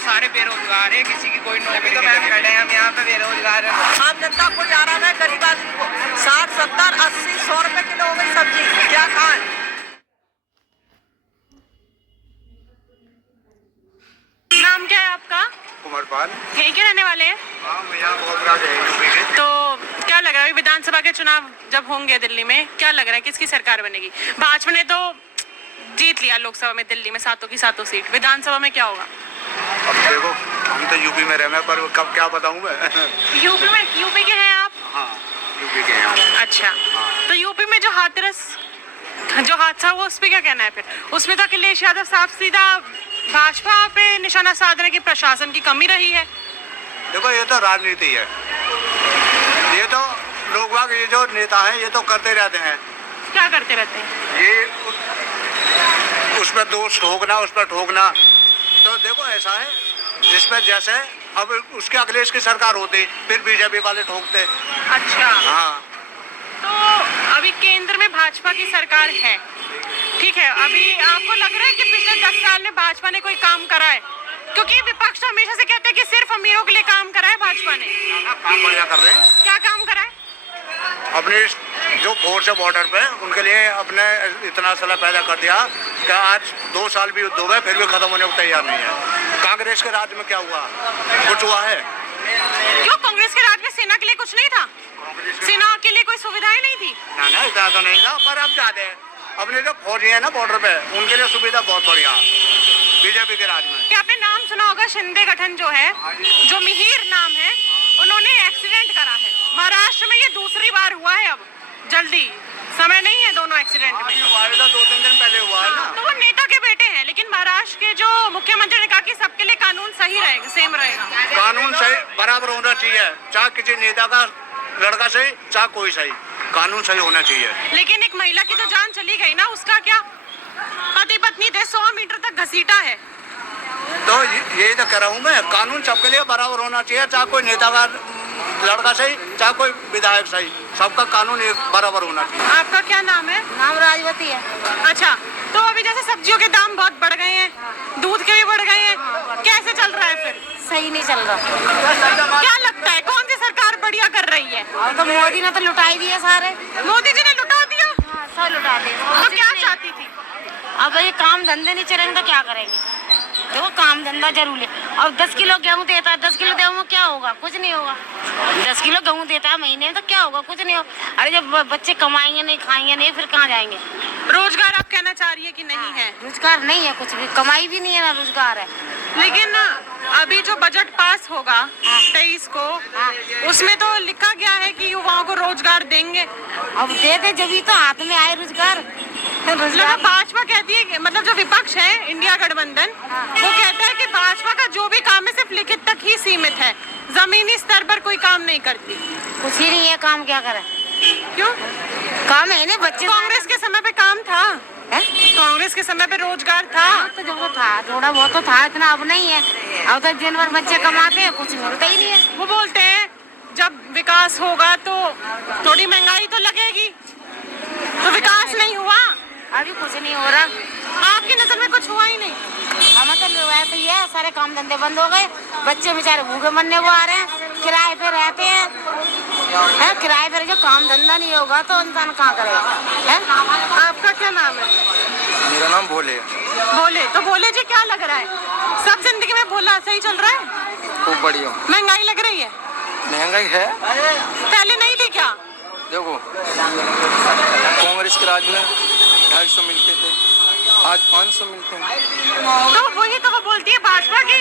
सारे बेरोजगार है, किसी की कोई नौकरी तो मैम खड़े हैं हम यहाँ पे बेरोजगार है। आम जनता को जा रहा है, गरीब आदमी को 60, 70, 80, 100 रुपए किलो हो गई सब्जी, क्या खाएं? नाम क्या है आपका? कुमारपाल। यहीं के रहने वाले हैं? हाँ, मैं यहाँ बहुत बड़ा यूपी के। तो क्या लग रहा है विधानसभा के चुनाव जब होंगे दिल्ली में, क्या लग रहा है किसकी सरकार बनेगी? भाजपा ने तो जीत लिया लोकसभा में दिल्ली में 7 की 7 सीट, विधानसभा में क्या होगा? अब देखो, हम तो यूपी में रहे, पर कब क्या बताऊँ मैं। यूपी के हैं आप? हाँ, यूपी के हैं। अच्छा, तो यूपी में जो हादसा हुआ उस पर क्या कहना है फिर? उसमें तो अखिलेश यादव साफ सीधा भाजपा पे निशाना साध रहे कि प्रशासन की कमी रही है। देखो, ये तो राजनीति है, ये तो लोग ये जो नेता हैं ये तो करते रहते हैं। क्या करते रहते हैं? ये उस पर दोष ठोकना, उस पर ठोकना। तो देखो ऐसा है, जिसमें जैसे अब उसके अखिलेश की सरकार होती फिर बीजेपी वाले ठोकते। अच्छा, हाँ, तो अभी केंद्र में भाजपा की सरकार है, ठीक है। अभी आपको लग रहा है कि पिछले 10 साल में भाजपा ने कोई काम करा है? क्योंकि विपक्ष तो हमेशा से कहते हैं कि सिर्फ अमीरों के लिए काम करा है भाजपा ने। काम बढ़िया कर रहे हैं। क्या काम करा है? अपने जो फोर्स है बॉर्डर पे, उनके लिए अपने इतना सलाह पैदा कर दिया कि आज 2 साल भी युद्ध हो गए फिर भी खत्म होने को तैयार नहीं है। कांग्रेस के राज में क्या हुआ? कुछ हुआ है? क्यों, कांग्रेस के राज में सेना के लिए कुछ नहीं था? सेना के लिए कोई सुविधाएं नहीं थी? ना, इतना तो नहीं था, पर अब ज्यादा है। अपने जो फौजी है ना बॉर्डर पे, उनके लिए सुविधा बहुत बढ़िया बीजेपी के राज में। क्या आपने नाम सुना होगा शिंदे गठन जो है, जो मिहिर नाम है, उन्होंने एक्सीडेंट करा है महाराष्ट्र में। ये दूसरी बार हुआ है, अब जल्दी समय नहीं है दोनों एक्सीडेंट में। 2-3 दिन पहले हुआ है ना। तो वो नेता के बेटे हैं, लेकिन महाराष्ट्र के जो मुख्यमंत्री ने कहा कि सबके लिए कानून सही रहेगा, सेम रहेगा। कानून सही बराबर होना चाहिए, चाहे किसी नेता का लड़का सही चाहे कोई सही, कानून सही होना चाहिए। लेकिन एक महिला की तो जान चली गई ना, उसका क्या? पति पत्नी थे, 100 मीटर तक घसीटा है। तो यही तो कह रहा हूँ मैं, कानून सबके लिए बराबर होना चाहिए, चाहे कोई नेता का लड़का सही चाहे कोई विधायक सही, सबका कानून एक बराबर होना चाहिए। आपका क्या नाम है? नाम राजवती है। अच्छा, तो अभी जैसे सब्जियों के दाम बहुत बढ़ गए हैं, दूध के भी बढ़ गए हैं, कैसे चल रहा है फिर? सही नहीं चल रहा। क्या लगता है कौन सी सरकार बढ़िया कर रही है? और तो मोदी ने तो लुटाई दिए सारे। मोदी जी ने लुटा दिया? हाँ, सब लुटा दिए। तो क्या चाहती थी? अब ये काम धंधे नहीं चलेंगे तो क्या करेंगे? देखो, काम धंधा जरूर है। और 10 किलो गेहूँ देता है, 10 किलो गेहूँ में क्या होगा? कुछ नहीं होगा। 10 किलो गेहूँ देता है महीने में तो क्या होगा? कुछ नहीं होगा। अरे जब बच्चे कमाएंगे नहीं, खाएंगे नहीं, फिर कहाँ जाएंगे? रोजगार आप कहना चाह रही है कि नहीं है? रोजगार नहीं है, कुछ भी कमाई भी नहीं है, ना रोजगार है। लेकिन अभी जो बजट पास होगा 23 को, उसमें तो लिखा गया है कि युवाओं को रोजगार देंगे। अब दे दे जब तो हाथ में आए रोजगार। मतलब भाजपा कहती है, मतलब जो विपक्ष है इंडिया गठबंधन, वो कहता है कि भाजपा का जो भी काम है सिर्फ लिखित तक ही सीमित है, जमीनी स्तर पर कोई काम नहीं करती। कुछ ही नहीं है, काम क्या करे? क्यों? काम है ना, बच्चे। कांग्रेस के समय पे काम था है? कांग्रेस के समय पे रोजगार था। तो जो था थोड़ा बहुत तो था, इतना अब नहीं है। अब तो दिन भर बच्चे कमाते हैं, कुछ मिलता ही नहीं है। वो बोलते हैं जब विकास होगा तो थोड़ी महंगाई तो लगेगी, तो विकास नहीं हुआ। अभी कुछ नहीं हो रहा। आपकी नजर में कुछ हुआ ही नहीं? हमें तो ऐसे ही है, सारे काम धंधे बंद हो गए, बच्चे बेचारे भूखे मरने को आ रहे हैं, किराए पे रहते हैं। किराए पे जो काम धंधा नहीं होगा तो इंसान कहाँ करेगा? है? आपका क्या नाम है? मेरा नाम भोले। भोले, तो भोले जी क्या लग रहा है, सब जिंदगी में भोला सही चल रहा है? खूब बढ़िया। महंगाई लग रही है? महंगाई है, पहले नहीं थी क्या? देखो, कांग्रेस के राज में 250 मिलते थे, आज 500 मिलते हैं। तो वही तो वो बोलती है भाजपा की,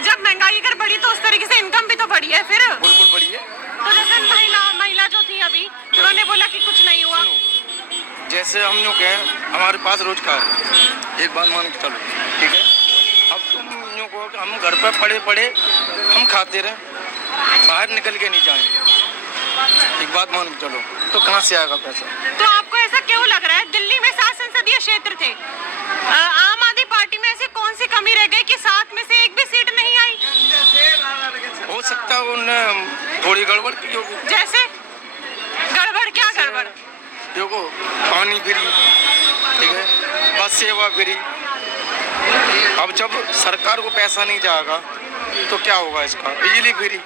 जब महंगाई अगर बढ़ी तो उस तरीके से इनकम भी तो बढ़ी है फिर। बिल्कुल बढ़ी है। तो जैसे महिला जो थी अभी, उन्होंने बोला कि कुछ नहीं हुआ। जैसे हम लोग हैं, हमारे पास रोजगार है, एक बात मान के चलो, ठीक है। अब तुम यूँ कहो कि हम घर पर पड़े हम खाते रहे, बाहर निकल के नहीं जाएंगे, एक बात मान के चलो, तो कहाँ से आएगा पैसा? तो आपको ऐसा क्यों लग रहा है? दिल्ली में 7 संसदीय क्षेत्र थे, आम आदमी पार्टी में ऐसी कौन सी कमी रह गई कि 7 में से एक भी सीट नहीं आई? हो सकता है उन्हें थोड़ी गड़बड़ की होगी। जैसे गड़बड़? क्या गड़बड़? देखो, पानी फ्री, ठीक है, बस सेवा फ्री, अब जब सरकार को पैसा नहीं जाएगा तो क्या होगा इसका? बिजली फ्री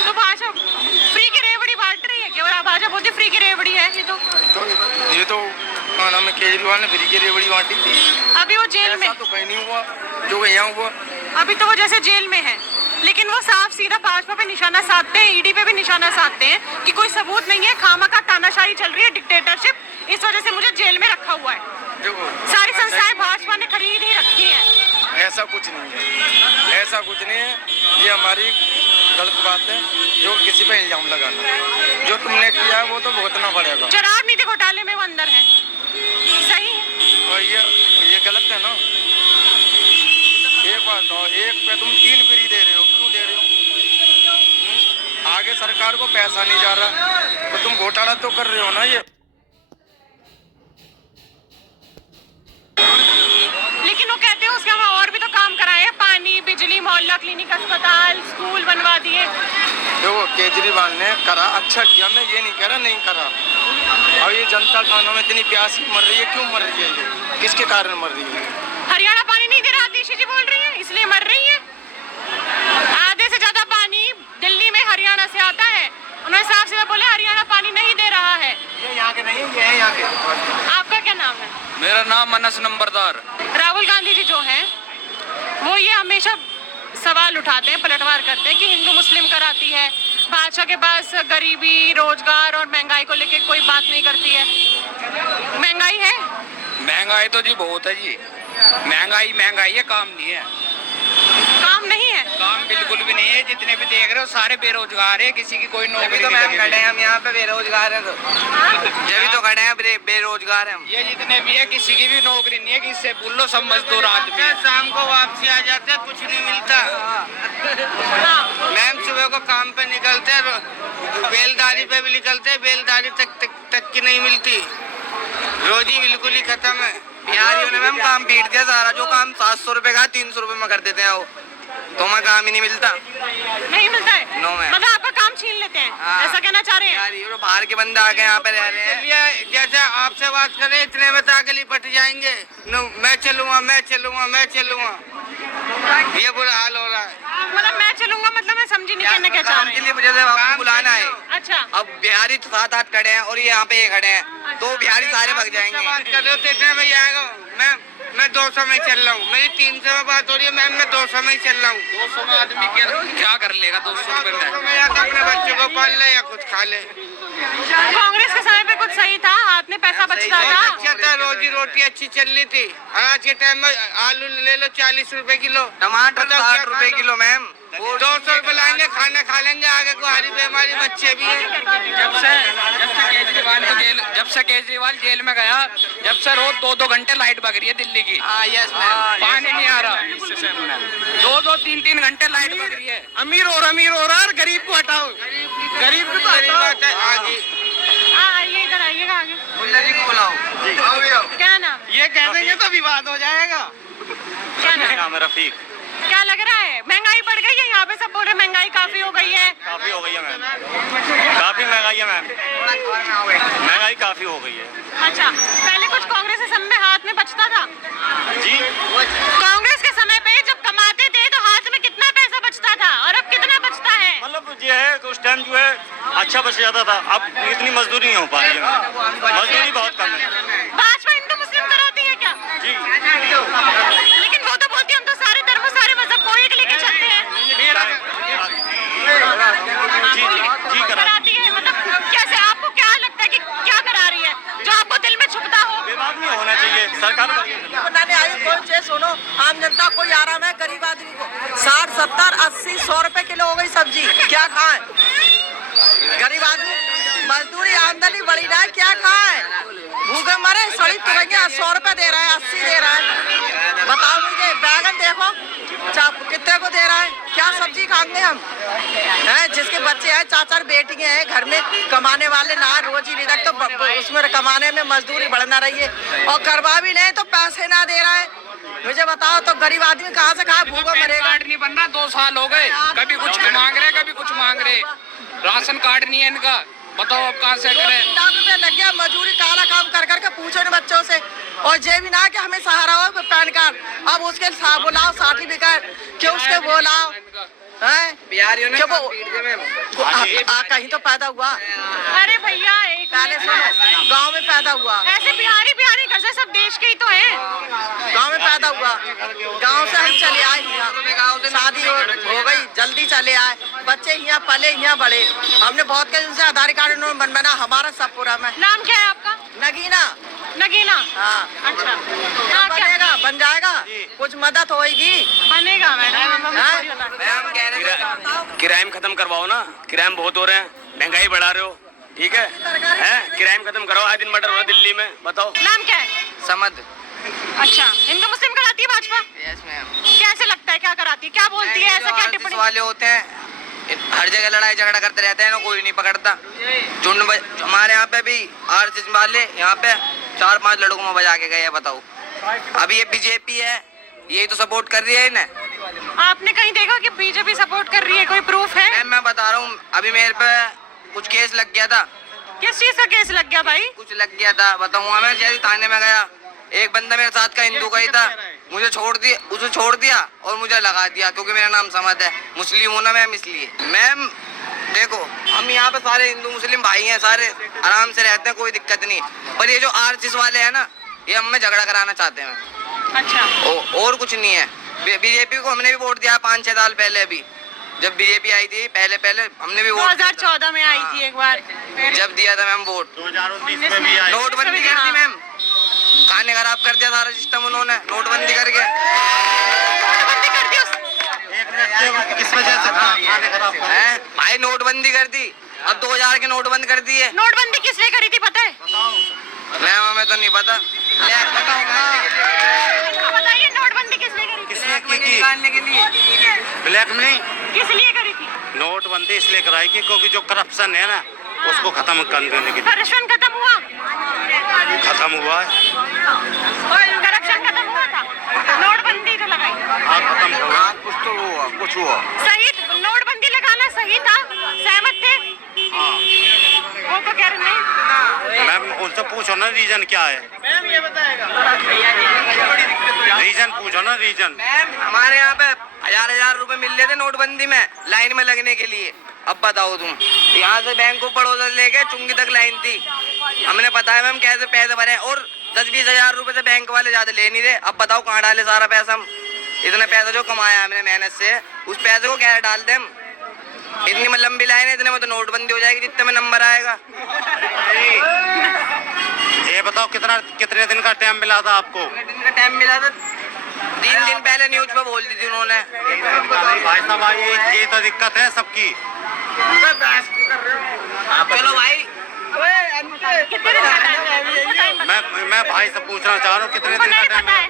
तो भाजपा फ्री की रेवड़ी बांट रही है क्या? और भाजपा बोलती फ्री की रेवड़ी है ये तो क्या नाम है, केजरीवाल ने फ्री की रेवड़ी बांटी थी। अभी वो जेल में, ऐसा तो कहीं नहीं हुआ जो यहाँ हुआ। अभी तो वो जैसे जेल में है, लेकिन वो साफ सीधा भाजपा पे निशाना साधते हैं, ईडी पे भी निशाना साधते हैं कि कोई सबूत नहीं है, खामखा तानाशाही चल रही है, डिक्टेटरशिप, इस वजह से मुझे जेल में रखा हुआ है। देखो सारी संस्थाएं भाजपा ने खरीद ही रखी हैं। ऐसा कुछ नहीं है, ऐसा कुछ नहीं है, ये हमारी गलत बात है जो किसी पे इल्जाम लगाना। जो तुमने किया है वो तो भुगतना पड़ेगा। जो राजनीति घोटाले में वो अंदर है, सही है। और ये गलत है ना। एक बात तो, एक पे तुम 3 फ्री दे रहे हो, क्यों दे रहे हो? आगे सरकार को पैसा नहीं जा रहा तो तुम घोटाला तो कर रहे हो ना। ये लेकिन वो कहते हैं उसके हम और भी तो काम कराए हैं, पानी, बिजली, मोहल्ला क्लिनिक, अस्पताल, स्कूल बनवा दिए। देखो केजरीवाल ने करा, अच्छा किया, मैं ये नहीं कह रहा नहीं करा। अब ये जनता खानों में इतनी प्यासी मर रही है, क्यों मर रही है? ये किसके कारण मर रही है? हरियाणा पानी नहीं दे रहा, आतिशी जी बोल रही है, इसलिए मर रही है। आधे से ज्यादा पानी दिल्ली में हरियाणा से आता है, उन्होंने साफ सीधा बोले हरियाणा पानी नहीं दे रहा है। ये यहाँ के नहीं, ये है यहाँ के। आपका क्या नाम है? मेरा नाम मनस नंबरदार। राहुल गांधी जी जो हैं वो ये हमेशा सवाल उठाते हैं, पलटवार करते हैं कि हिंदू मुस्लिम कराती है, भाजपा के पास गरीबी, रोजगार और महंगाई को लेकर कोई बात नहीं करती है। महंगाई है? महंगाई तो जी बहुत है जी, महंगाई है, काम नहीं है। काम नहीं है? काम बिल्कुल भी नहीं है। जितने भी देख रहे हो सारे बेरोजगार है, किसी की कोई अभी नौकरी तो नहीं मैम लगी खड़े हुई। हैं हम यहाँ पे, बेरोजगार हैं तो जब भी तो खड़े हैं, बेरोजगार हैं हम। ये जितने भी है किसी की भी नौकरी नहीं है, किससे बोल लो, सब मजदूर आदमी है। शाम को वापसी आ जाते हैं, कुछ नहीं मिलता। हाँ। मैम सुबह को काम पे निकलते हैं, बेलदारी पे भी निकलते हैं, बेलदारी तक की नहीं मिलती, रोजी बिल्कुल ही खत्म है। बिहारियों ने मैम काम पीट दिया सारा, जो काम 700 रुपए का 300 रुपए में कर देते हैं वो, तो हमें काम ही नहीं मिलता। नहीं मिलता है? No ma'am. मतलब आपका काम छीन लेते हैं, हाँ। ऐसा कहना चाह रहे हैं? यार ये बाहर के बंदे आके यहाँ पे रह रहे हैं, जैसे आपसे बात करें इतने में तो आगे लिपट जाएंगे, मैं चलूंगा, ये बुरा हाल हो रहा है। मतलब मैं चलूंगा, मतलब मैं समझी नहीं कहना क्या चाह काम रहे के हैं। लिए मुझे तो आपको बुलाना है। अच्छा, अब बिहारी 7-8 खड़े हैं और ये यहाँ पे खड़े हैं, तो बिहारी सारे भाग जाएंगे। बात कर रहे हो तो इतने में आएगा, मैं 200 में चल रहा हूँ, मेरी 300 में बात हो रही है, मैम मैं 200 में ही चल रहा हूँ। 200 में आदमी क्या कर लेगा 200 रुपए में? मैं या तो अपने बच्चों को पाल ले या कुछ खा ले। कांग्रेस के समय पे कुछ सही था, हाथ में पैसा बचता था। अच्छा था, रोजी रोटी अच्छी चल रही थी। और आज के टाइम में आलू ले लो 40 रुपए किलो, टमाटर 60 रुपए किलो मैम, 200 रुपए लाएंगे, खाना खा लेंगे, आगे को हरी बीमारी बच्चे भी हैं। जब से केजरीवाल जेल में गया, जब से रोज 2-2 घंटे लाइट भाग रही है दिल्ली की। यस मैम, पानी नहीं आ रहा, 2-2, 3-3 घंटे लाइट भाग रही है। अमीर हो रहा और गरीब को हटाओ, गरीब को तो हटाओ। हाँ जी, आइए इधर, आइएगा आगे। मुल्ला जी को बुलाओ। क्या नाम? ये कह देंगे तो विवाद हो जाएगा। क्या नाम? रफीक। क्या लग रहा है, महंगाई बढ़ गई है? यहाँ पे सब बोल रहे महंगाई काफी हो गई है। काफी हो गई है मैम, काफी महंगाई है मैम, महंगाई काफी हो गई है। अच्छा, पहले कुछ कांग्रेस के समय में हाथ में बचता था जी, कांग्रेस के समय पे जब कमाते थे तो हाथ में कितना पैसा बचता था और अब कितना बचता है? मतलब ये है कि उस टाइम जो है अच्छा बच जाता था, अब इतनी मजदूरी नहीं हो पा रही है, मजदूरी बहुत कम है। भाजपा हिंदू मुस्लिम कराती है क्या? जी, लेकिन वो तो बोलती है हम तो सारे धर्मों, सारे मजहब को एक लेके चलते हैं। जी कराती है, मतलब कैसे? आपको क्या लगता है कि क्या करा रही है जो आपको दिल में छुपता हो? विवाद नहीं होना चाहिए, सरकार बनाने आई कोई चीज सुनो, आम जनता कोई आराम है, गरीब आदमी को 60, 70, 80, 100 रुपए किलो हो गई सब्जी, क्या खाएं? गरीब आदमी मजदूरी आमदनी बढ़ी रहा है, क्या खाएं? भूखे मरे, सड़ी तुरंगे 100 रुपए दे रहा है, 80 दे रहा है। बताओ मुझे, बैगन देखो कितने को दे रहा है, क्या सब्जी खाएंगे हम? हैं जिसके बच्चे हैं, 4-4 बेटियां हैं घर में, कमाने वाले ना रोजी नहीं रख, तो उसमें कमाने में मजदूरी बढ़ना रही है, और करवा भी नहीं तो पैसे ना दे रहा है। मुझे बताओ तो गरीब आदमी कहाँ से खाए, भूखा मरेगा। कार्ड नहीं बन रहा, 2 साल हो गए, कभी कुछ मांग रहे, कभी कुछ मांग रहे, राशन कार्ड नहीं है इनका, बताओ अब कहाँ से करें? ₹1 लाख लग गया, मजदूरी काला काम कर करके पूछो न बच्चों से, और ये भी ना कि हमें सहारा हो पैन कार्ड, अब उसके बुलाओ सर्टिफिकेट, क्यों उसके बुलाओ हैं? क्यों कहीं तो पैदा हुआ, अरे भैया एक पहले सुनो, गांव में पैदा हुआ, ऐसे बिहारी बिहारी कैसे सब देश के ही तो हैं। गांव में पैदा हुआ, गांव से हम चले आए यहाँ, शादी हो गई, जल्दी चले आए, बच्चे यहाँ पले यहाँ बड़े, हमने बहुत कहीं उनसे आधार कार्ड उन्होंने बनवाना, हमारा सब पूरा में। नाम क्या है आपका? नगीना। नगीना, हाँ अच्छा। हाँ, बनेगा, बन जाएगा, कुछ मदद होएगी, बनेगा मैडम। क्राइम खत्म करवाओ ना, क्राइम बहुत हो रहे हैं, महंगाई बढ़ा रहे हो, ठीक है? क्राइम खत्म कराओ, आए दिन मर्डर हो रहा दिल्ली में, बताओ। नाम क्या है? समद। अच्छा, हिंदू मुस्लिम कराती है भाजपा? Yes ma'am. कैसे लगता है, क्या कराती है, क्या बोलती है, ऐसा क्या टिप्पणी? वाले होते हैं हर जगह लड़ाई झगड़ा करते रहते हैं ना, कोई नहीं पकड़ता। हमारे यहाँ पे भी आरएसएस वाले यहाँ पे 4-5 लड़कों में बजा के गए हैं, बताओ। अभी ये बीजेपी है, यही तो सपोर्ट कर रही है इन्हें। आपने कहीं देखा कि बीजेपी सपोर्ट कर रही है, कोई प्रूफ है? मैं बता रहा हूँ, अभी मेरे पे कुछ केस लग गया था। किस चीज का केस लग गया भाई? कुछ लग गया था, बताऊंगा मैं। जैसे थाने में गया, एक बंदा मेरे साथ का हिंदू का ही था, मुझे उसे छोड़ दिया और मुझे लगा दिया, क्योंकि मेरा नाम समद है, मुस्लिम हूं ना मैम, इसलिए। मैम देखो, हम यहाँ पे सारे हिंदू मुस्लिम भाई हैं, सारे आराम से रहते हैं, कोई दिक्कत नहीं। पर ये जो आरएसएस वाले हैं ना, ये हमें झगड़ा कराना चाहते हैं। अच्छा। और कुछ नहीं है। बीजेपी को हमने भी वोट दिया 5-6 साल पहले, अभी जब बीजेपी आई थी, पहले हमने भी वोट 2014 में आई थी एक बार, जब दिया था मैम वोट। 2019 में भी आई। नोटबंदी कर दी मैम, खाने खराब कर दिया सारा सिस्टम उन्होंने, नोटबंदी करके। किस वजह से खाने खराब हैं भाई, नोटबंदी कर दी, अब 2000 के नोट बंद कर दिए। नोटबंदी किस लिए करी थी पता है? मैम हमें तो नहीं पता। बताइए, नोटबंदी किस लिए करी थी? निकालने के लिए। ब्लैक मनी किस लिए करी थी? नोटबंदी इसलिए कराई कि क्योंकि जो करप्शन है ना, उसको खत्म करने के लिए। करप्शन खत्म हुआ? खत्म हुआ है, करप्शन खत्म हुआ था, नोटबंदी तो लगाई। हाँ खत्म हुआ। कुछ तो हुआ, कुछ हुआ। सही, नोटबंदी लगाना सही था, सहमत थे? वो तो कह रहे नहीं। मैम उनसे पूछो ना रीजन क्या है, मैम ये बताएगा। रीजन पूछो ना, रीजन। मैम हमारे यहाँ पे 1000 रुपए मिल रहे थे नोटबंदी में, लाइन में लगने के लिए। अब बताओ तुम, यहाँ से बैंक को बड़ौदा लेके चुंगी तक लाइन थी, हमने बताया मैम कैसे पैसे भरे, और 10-20 हजार रुपए से बैंक वाले ज्यादा ले नहीं रहे। अब बताओ कहाँ डाले सारा पैसा हम? इतना पैसा जो कमाया हमने मेहनत से, उस पैसे को क्या डाल दे हम? इतनी में लंबी लाइन है, इतने में तो नोटबंदी हो जाएगी जितने में नंबर आएगा। ये बताओ कितने दिन का टाइम मिला था आपको? दिन का टाइम मिला था, 3 दिन पहले न्यूज पे बोल दी थी उन्होंने। भाई साहब ये तो दिक्कत है सबकी। चलो भाई, कितने दिन का टाइम? मैं भाई से पूछना चाह रहा हूँ कितने दिन का टाइम है?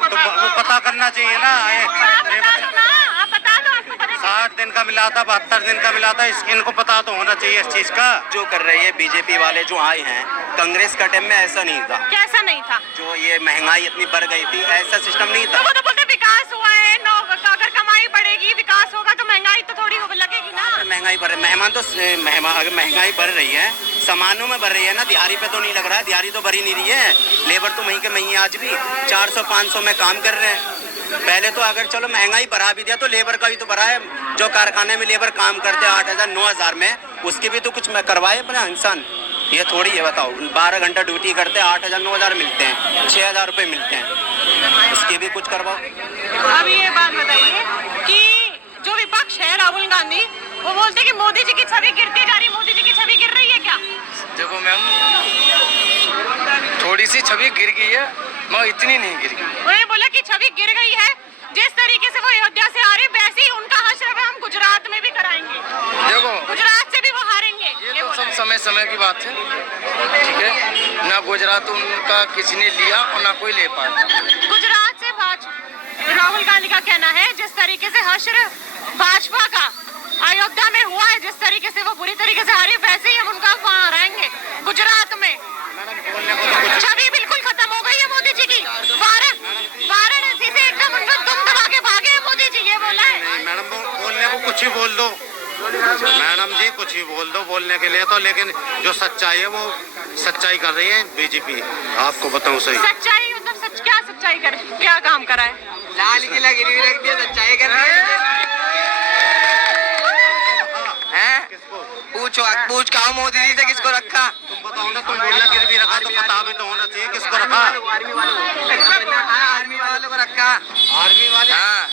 तो वो पता करना चाहिए ना। आप बता दो ना, आप बता दो, आपको पता 60 दिन का मिला था, 72 दिन का मिला था, इनको पता तो होना चाहिए इस चीज का। जो कर रही है बीजेपी वाले जो आए हैं, कांग्रेस का टाइम में ऐसा नहीं था। कैसा नहीं था? जो ये महंगाई इतनी बढ़ गई थी, ऐसा सिस्टम नहीं तो था। वो तो बोलते विकास हुआ है, अगर कमाई बढ़ेगी, विकास होगा तो महंगाई तो थोड़ी लगेगी ना। महंगाई बढ़ रही, अगर महंगाई बढ़ रही है, सामानों में बढ़ रही है ना, दिहाड़ी पे तो नहीं लग रहा है, दिहाड़ी तो बढ़ी नहीं रही है, लेबर तो वहीं के वहीं आज भी 400-500 में काम कर रहे हैं। पहले तो अगर चलो महंगाई बढ़ा भी दिया तो लेबर का भी तो बढ़ा है, जो कारखाने में लेबर काम करते हैं 8,000-9,000 में, उसके भी तो कुछ करवाए अपना इंसान। ये थोड़ी है, बताओ 12 घंटा ड्यूटी करते हैं, 8,000-9,000 मिलते हैं, 6,000 रुपये मिलते हैं, उसके भी कुछ करवाओ। अब ये बात बताइए कि जो विपक्ष है राहुल गांधी, वो बोलते कि मोदी जी की छवि गिरती जा रही, मोदी जी की छवि गिर रही है क्या? देखो मैम, थोड़ी सी छवि गिर गई है, मगर इतनी नहीं गिर गई। उन्होंने बोला कि छवि गिर गई है, जिस तरीके से वो अयोध्या से आ रहे, वैसे ही उनका हश्र हम गुजरात में भी कराएंगे। देखो, गुजरात से भी वो हारेंगे, ये तो सब समय की बात है, ठीक है ना। गुजरात उनका किसी ने लिया और ना कोई ले पाया। गुजरात से राहुल गांधी का कहना है, जिस तरीके से हश्र भाजपा का अयोध्या में हुआ है, जिस तरीके से वो बुरी तरीके से हारी, वैसे ही हम उनका वहाँ हराएंगे गुजरात में। छवि बिल्कुल खत्म हो गई है मोदी जी की, वाराणसी से एकदम उनको दुम दबा के भागे हैं मोदी जी, ये बोला है। मैडम बोलने को कुछ ही बोल दो, मैडम जी कुछ ही बोल दो बोलने के लिए तो, लेकिन जो सच्चाई है वो सच्चाई कर रही है बीजेपी। आपको बताऊं सही सच्चाई मतलब सच क्या सच्चाई कर क्या काम करा है? लाल किला गिरवी रख दिया, सच्चाई कर रही है। पूछ खाओ मोदी जी से किसको रखा। तुम बताओ ना, तुम बोलना गिरवी रखा तो पता भी तो होना चाहिए किसको रखा। आर्मी वालों को रखा। आर्मी वाले? हाँ।